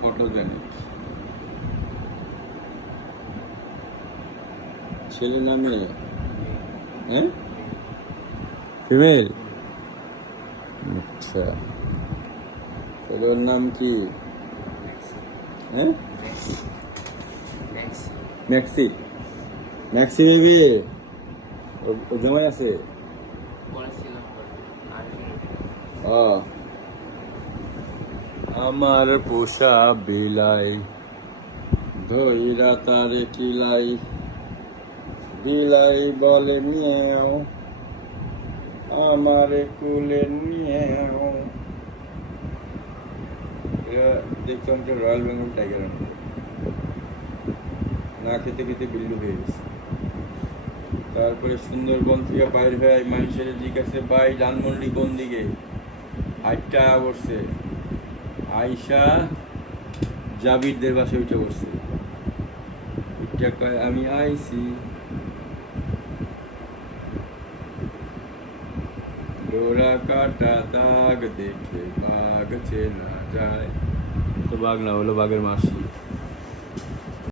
Photogenic. ছেলে না মেয়ে? হ্যাঁ, ফিমেল। আচ্ছা, তাহলে ওর নাম কি? হ্যাঁ, ম্যাক্সি। Maxi baby. ও জামাই আছে? ও, আমার পোষা বিলাই ধইরা তারে কিলাই, বিলাই বলে মিয়াও, আমারে কুলে নিয়েও। এরা দেখতাম যে রয়্যাল বেঙ্গল টাইগার না খেতে খেতে বিল্লু হয়ে গেছে। তারপরে সুন্দরবন থেকে বাইর হয়ে মানুষের জিজ্ঞাসা, ভাই ধানমন্ডি কোন দিকে? হাইটটা করছে, আয়সা জাবিরদের বাসায় উঠে পড়ছে। আমি আইছি, ডোরা কাটা দাগ দেখে বাঘ চেনা যায়। তো বাঘ না, হলো বাঘের মাসি।